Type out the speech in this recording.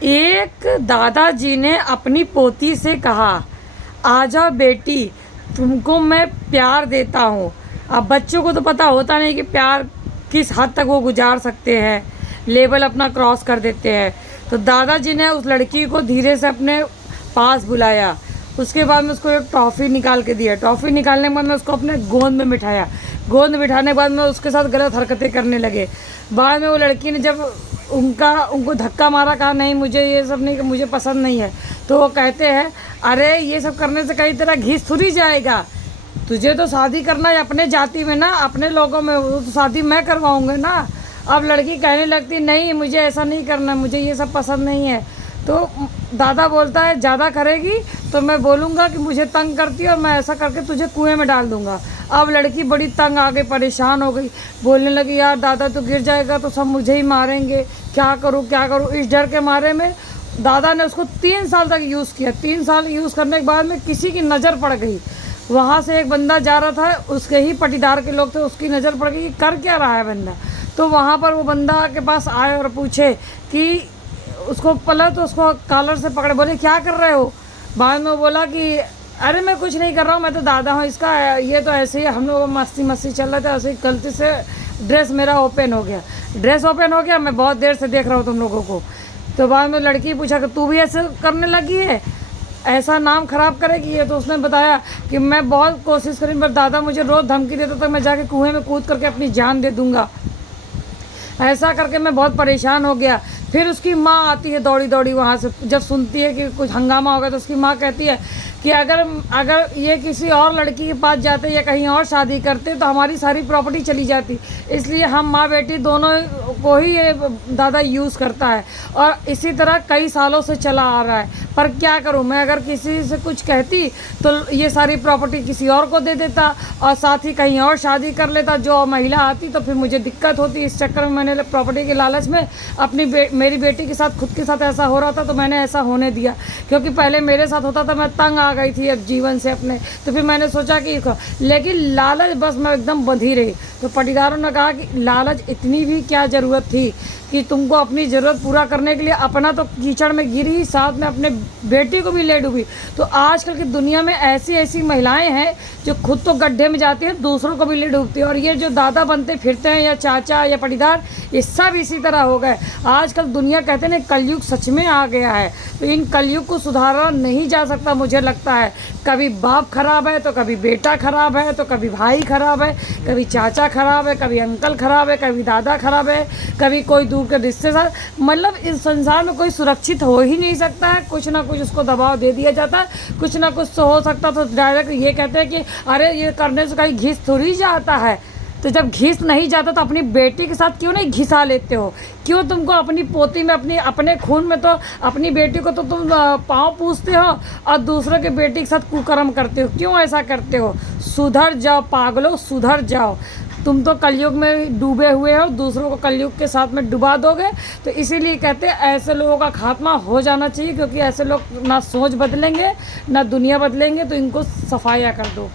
एक दादाजी ने अपनी पोती से कहा, आ जाओ बेटी, तुमको मैं प्यार देता हूँ। अब बच्चों को तो पता होता नहीं कि प्यार किस हद तक वो गुजार सकते हैं, लेवल अपना क्रॉस कर देते हैं। तो दादाजी ने उस लड़की को धीरे से अपने पास बुलाया। उसके बाद में उसको एक टॉफ़ी निकाल के दिया। टॉफ़ी निकालने के बाद में उसको अपने गोद में बिठाया। गोद में बिठाने के बाद में उसके साथ गलत हरकतें करने लगे। बाद में वो लड़की ने जब उनको धक्का मारा, कहा नहीं मुझे ये सब नहीं, मुझे पसंद नहीं है। तो वो कहते हैं, अरे ये सब करने से कहीं तेरा घिस थोड़ी जाएगा, तुझे तो शादी करना है अपने जाति में ना, अपने लोगों में, वो तो शादी मैं करवाऊँगा ना। अब लड़की कहने लगती, नहीं मुझे ऐसा नहीं करना, मुझे ये सब पसंद नहीं है। तो दादा बोलता है, ज़्यादा करेगी तो मैं बोलूँगा कि मुझे तंग करती है और मैं ऐसा करके तुझे कुएं में डाल दूँगा। अब लड़की बड़ी तंग आ गई, परेशान हो गई, बोलने लगी, यार दादा तो गिर जाएगा तो सब मुझे ही मारेंगे, क्या करूँ क्या करूँ। इस डर के मारे में दादा ने उसको 3 साल तक यूज़ किया। 3 साल यूज़ करने के बाद में किसी की नज़र पड़ गई। वहाँ से एक बंदा जा रहा था, उसके ही पटीदार के लोग थे, उसकी नज़र पड़ गई कि कर क्या रहा है बंदा। तो वहाँ पर वो बंदा के पास आए और पूछे कि उसको पहले तो उसको कॉलर से पकड़े, बोले क्या कर रहे हो। बाद में वो बोला कि अरे मैं कुछ नहीं कर रहा हूँ, मैं तो दादा हूँ इसका, ये तो ऐसे ही हम लोग मस्ती मस्ती चल रहे थे, ऐसे ही गलती से ड्रेस मेरा ओपन हो गया। ड्रेस ओपन हो गया, मैं बहुत देर से देख रहा हूँ तुम लोगों को। तो बाद में लड़की पूछा कि तू भी ऐसे करने लगी है, ऐसा नाम ख़राब करेगी ये। तो उसने बताया कि मैं बहुत कोशिश करी, पर दादा मुझे रोज़ धमकी देता था, मैं जाके कुएं में कूद करके अपनी जान दे दूँगा। ऐसा करके मैं बहुत परेशान हो गया। फिर उसकी माँ आती है दौड़ी दौड़ी वहाँ से, जब सुनती है कि कुछ हंगामा हो गया तो उसकी माँ कहती है कि अगर ये किसी और लड़की के पास जाते या कहीं और शादी करते तो हमारी सारी प्रॉपर्टी चली जाती। इसलिए हम माँ बेटी दोनों को ही ये दादा यूज़ करता है और इसी तरह कई सालों से चला आ रहा है। पर क्या करूँ मैं, अगर किसी से कुछ कहती तो ये सारी प्रॉपर्टी किसी और को दे देता और साथ ही कहीं और शादी कर लेता। जो महिला आती तो फिर मुझे दिक्कत होती। इस चक्कर में मैंने प्रॉपर्टी के लालच में मेरी बेटी के साथ, खुद के साथ ऐसा हो रहा था तो मैंने ऐसा होने दिया। क्योंकि पहले मेरे साथ होता था, मैं तंग आ गई थी अब जीवन से अपने। तो फिर मैंने सोचा कि लेकिन लालच बस मैं एकदम बंधी रही। तो पटीदारों ने कहा कि लालच इतनी भी क्या ज़रूरत थी कि तुमको अपनी ज़रूरत पूरा करने के लिए अपना तो कीचड़ में गिरी, साथ में अपने बेटी को भी ले डूबी। तो आजकल की दुनिया में ऐसी ऐसी महिलाएं हैं जो खुद तो गड्ढे में जाती हैं, दूसरों को भी ले डूबती है। और ये जो दादा बनते फिरते हैं या चाचा या पटीदार, ये सब इसी तरह हो गए। आजकल दुनिया कहते हैं कलयुग सच में आ गया है। तो इन कलयुग को सुधारा नहीं जा सकता मुझे लगता है। कभी बाप खराब है तो कभी बेटा खराब है, तो कभी भाई खराब है, कभी चाचा खराब है, कभी अंकल खराब है, कभी दादा खराब है, कभी कोई दूर के रिश्तेदार। मतलब इस संसार में कोई सुरक्षित हो ही नहीं सकता है। कुछ ना कुछ उसको दबाव दे दिया जाता है, कुछ ना कुछ तो हो सकता। तो डायरेक्ट ये कहते हैं कि अरे ये करने से कहीं घिस थोड़ी जाता है। तो जब घिस नहीं जाता तो अपनी बेटी के साथ क्यों नहीं घिसा लेते हो? क्यों तुमको अपनी पोती में, अपने खून में तो अपनी बेटी को तो तुम पाँव पूछते हो और दूसरों के बेटी के साथ कुकर्म करते हो? क्यों ऐसा करते हो? सुधर जाओ पागलों, सुधर जाओ। तुम तो कलयुग में डूबे हुए हो, दूसरों को कलयुग के साथ में डुबा दोगे। तो इसीलिए कहते हैं ऐसे लोगों का खात्मा हो जाना चाहिए, क्योंकि ऐसे लोग ना सोच बदलेंगे ना दुनिया बदलेंगे। तो इनको सफाया कर दो।